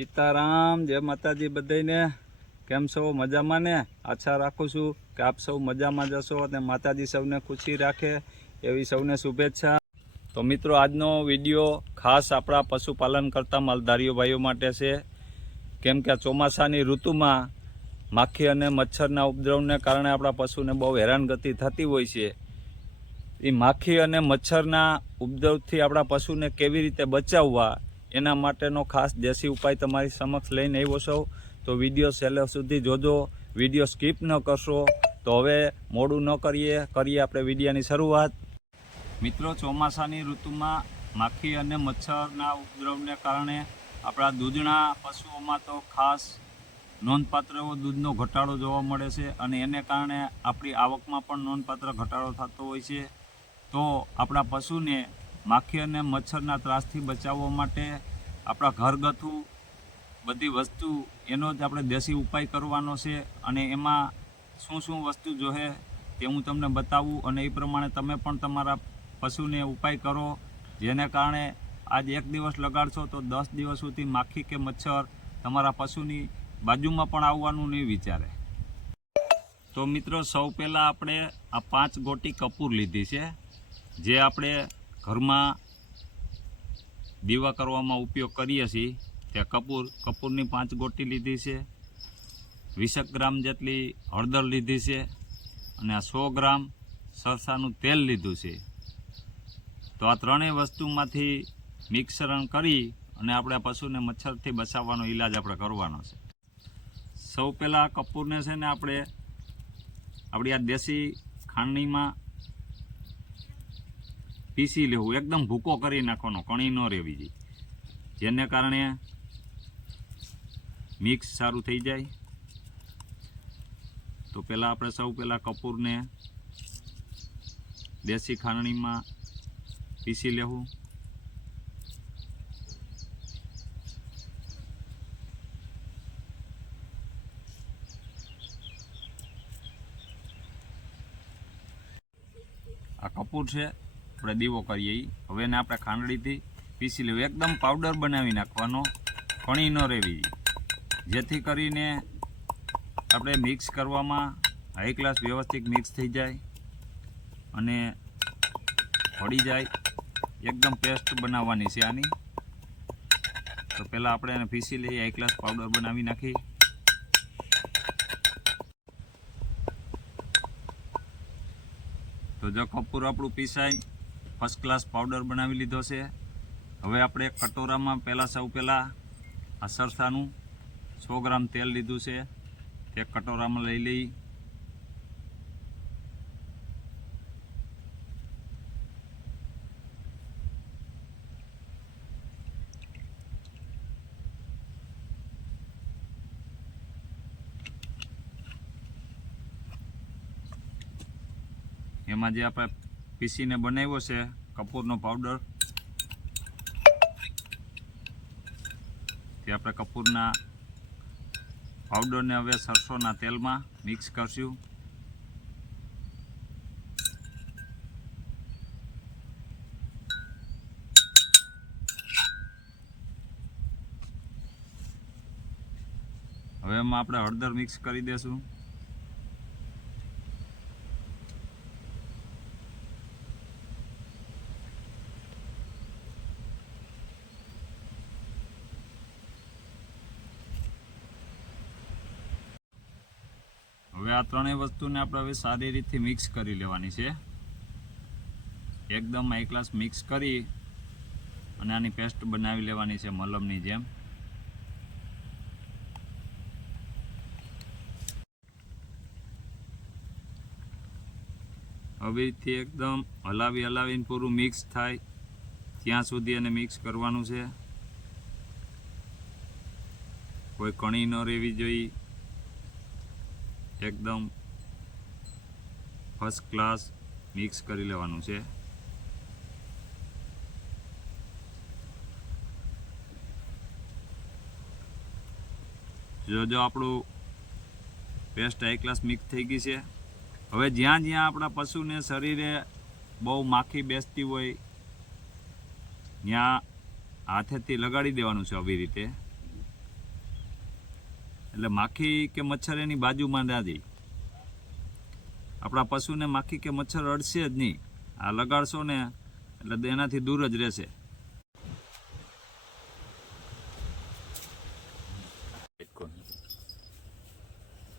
સીતારામ, જય માતાજી બધાને કેમ છો? મજામાં ને? આશા રાખું છું કે આપ સૌ મજામાં જશો અને માતાજી સૌને ખુશી રાખે એવી સૌને શુભેચ્છા. તો મિત્રો, આજનો વીડિયો ખાસ આપણા પશુપાલન કરતા માલધારીઓ ભાઈઓ માટે છે. કેમ કે ચોમાસાની ઋતુમાં માખી અને મચ્છરના ઉપદ્રવને કારણે આપણા પશુને બહુ હેરાનગતિ થતી હોય છે. એ માખી અને મચ્છરના ઉપદ્રવથી આપણા પશુને કેવી રીતે બચાવવા એના માટેનો ખાસ દેશી ઉપાય તમારી સમક્ષ લઈને આવ્યો છું. તો વીડિયો છેલ્લે સુધી જોજો. વીડિયો સ્કીપ ન કરશો. તો હવે મોડું ન કરીએ. કરીએ આપણે વિડીયાની શરૂઆત. મિત્રો, ચોમાસાની ઋતુમાં માખી અને મચ્છરના ઉપદ્રવને કારણે આપણા દૂધના પશુઓમાં તો ખાસ નોંધપાત્ર એવો દૂધનો ઘટાડો જોવા મળે છે અને એને કારણે આપણી આવકમાં પણ નોંધપાત્ર ઘટાડો થતો હોય છે. તો આપણા પશુને માખી અને મચ્છરના ત્રાસથી બચાવવા માટે આપણા ઘરગથ્થુ બધી વસ્તુ, એનો જ આપણે દેશી ઉપાય કરવાનો છે અને એમાં શું શું વસ્તુ જોહે તે હું તમને બતાવું અને એ પ્રમાણે તમે પણ તમારા પશુને ઉપાય કરો. જેને કારણે આજ એક દિવસ લગાડશો તો દસ દિવસ સુધી માખી કે મચ્છર તમારા પશુની બાજુમાં પણ આવવાનું નહીં વિચારે. તો મિત્રો, સૌ પહેલાં આપણે આ પાંચ ગોટી કપૂર લીધી છે. જે આપણે ઘરમાં દીવા કરવામાં ઉપયોગ કરીએ છીએ. તે કપૂર, કપૂરની પાંચ ગોટી લીધી છે. વીસેક ગ્રામ જેટલી હળદર લીધી છે અને આ સો ગ્રામ સરસાનું તેલ લીધું છે. તો આ ત્રણેય વસ્તુમાંથી મિક્સરણ કરી અને આપણે પશુને મચ્છરથી બચાવવાનો ઈલાજ આપણે કરવાનો છે. સૌ પહેલાં કપૂરને છે ને આપણે આપણી આ દેશી ખાંડણીમાં પીસી લેવું, એકદમ ભૂકો કરી નાખવાનો, કણી ન રહેવી જોઈએ. જેને કારણે મિક્સ સારું થઈ જાય. તો પહેલાં આપણે સૌ પહેલાં કપૂરને દેશી ખાંડણીમાં પીસી લેવું. આ કપૂર છે. આપણે દીવો કરીએ હવે એને આપણે ખાંડડીથી પીસી લેવું. એકદમ પાવડર બનાવી નાખવાનો કણી ન રહેવી. જેથી કરીને આપણે મિક્સ કરવામાં હાઈ ક્લાસ વ્યવસ્થિત મિક્સ થઈ જાય અને ફળી જાય. એકદમ પેસ્ટ બનાવવાની છે આની. તો પહેલાં આપણે એને પીસી લઈએ હાઈ ક્લાસ પાવડર બનાવી નાખી તો જો કપૂર આપણું પીસાય. ફર્સ્ટ ક્લાસ પાવડર બનાવી લીધો છે. હવે આપણે કટોરામાં પહેલાં સૌ પહેલાં આ સરસાનું સો ગ્રામ તેલ લીધું છે. તે કટોરામાં લઈ લઈ. એમાં જે આપણે પીસીને બનાવ્યો છે, કપૂરનો પાવડર તે આપણે કપૂરના પાવડરને હવે સરસોના તેલમાં મિક્સ કરશું. હવે એમાં આપણે હળદર મિક્સ કરી દેશું. હવે આ ત્રણેય વસ્તુને આપણે હવે સારી રીતથી મિક્સ કરી લેવાની છે. એકદમ હાઈ ક્લાસ મિક્સ કરી અને આની પેસ્ટ બનાવી લેવાની છે મલમની જેમ. હવેથી એકદમ હલાવી હલાવીને પૂરું મિક્સ થાય ત્યાં સુધી એને મિક્સ કરવાનું છે. કોઈ કણી ન રહેવી જોઈએ. એકદમ ફર્સ્ટ ક્લાસ મિક્સ કરી લેવાનું છે. જો જો આપણું પેસ્ટ હાઈ ક્લાસ મિક્સ થઈ ગઈ છે. હવે જ્યાં જ્યાં આપણા પશુને શરીરે બહુ માખી બેસતી હોય, ત્યાં હાથેથી લગાડી દેવાનું છે આવી રીતે. એટલે માખી કે મચ્છર એની બાજુમાં ના જાય આપણા પશુને માખી કે મચ્છર અડશે જ નહીં. આ લગાડશો ને, એટલે એનાથી દૂર જ રહેશે.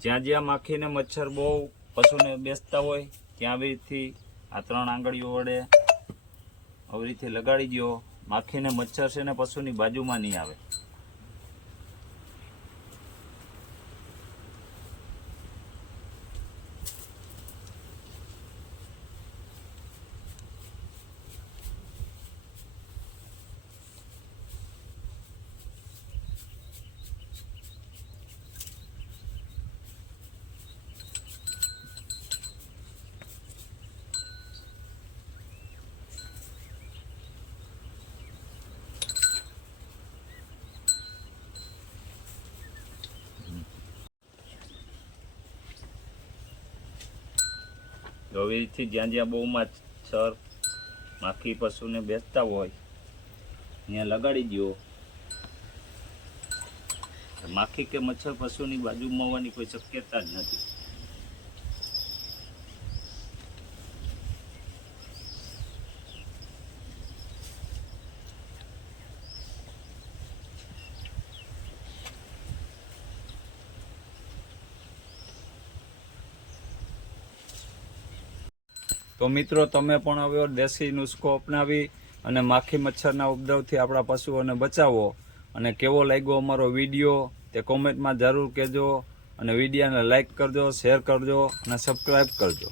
જ્યાં જ્યાં માખીને મચ્છર બહુ પશુને બેસતા હોય, ત્યાં આવીથી આ ત્રણ આંગળીઓ વડે આવી રીતે લગાડી દો માખીને મચ્છર છે ને પશુની બાજુમાં નહીં આવે. હવેથી જ્યાં જ્યાં બહુ મચ્છર માખી પશુને બેસતા હોય, ત્યાં લગાડી દો માખી કે મચ્છર પશુની બાજુમાં હોવાની કોઈ શક્યતા જ નથી. તો મિત્રો, તમે પણ હવે દેશી નુસ્ખો અપનાવી અને માખી મચ્છરના ઉપદ્રવથી આપણા પશુઓને બચાવો. અને કેવો લાગ્યો અમારો વીડિયો તે કોમેન્ટમાં જરૂર કહેજો અને વિડીયોને લાઈક કરજો શેર કરજો અને સબસ્ક્રાઈબ કરજો.